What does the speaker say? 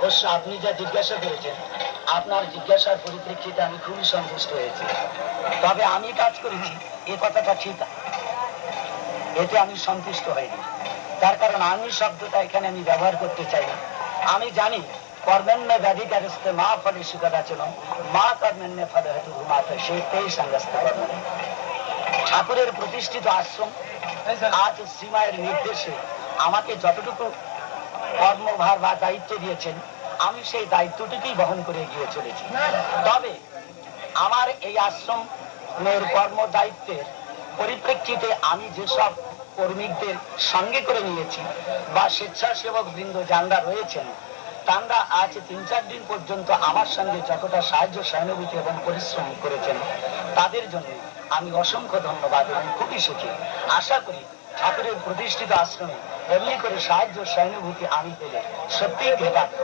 অবশ্য আপনি যা জিজ্ঞাসা করেছেন, আপনার জিজ্ঞাসার পরিপ্রেক্ষিতে আমি খুবই সন্তুষ্ট হয়েছি। তবে আমি কাজ করেছি এ কথাটা ঠিক, এতে আমি সন্তুষ্ট হইনি। তার কারণ আমি শব্দটা এখানে আমি ব্যবহার করতে চাই না। আমি জানি কর্মেণ্য ব্যাধিকারস্তে মা ফলে সুখদাচরণ, মা কর্মেণ্য ফলে হেতু ঘুমাতে সেই সংগস্ত কর্ম। ঠাকুরের প্রতিষ্ঠিত আশ্রম আজ শ্রীমায়ের নির্দেশে আমাকে যতটুকু কর্মভার বা দায়িত্ব দিয়েছেন, আমি সেই দায়িত্বটুকুই বহন করে এগিয়ে চলেছি। তবে আমার এই আশ্রমের কর্ম দায়িত্বের পরিপ্রেক্ষিতে আমি যেসব কর্মীদের সঙ্গে করে নিয়েছি বা স্বেচ্ছাসেবক বৃন্দ যারা রয়েছেন, তারা আজ ৩-৪ দিন পর্যন্ত আমার সঙ্গে যতটা সাহায্য সহানুভূতি এবং পরিশ্রম করেছেন, তাদের জন্য আমি অসংখ্য ধন্যবাদ এবং খুবই সুখী। আশা করি ঠাকুরের প্রতিষ্ঠিত আশ্রমে এমনি করে সাহায্য সহানুভূতি আমি পেলে সত্যিই কৃতার্থ।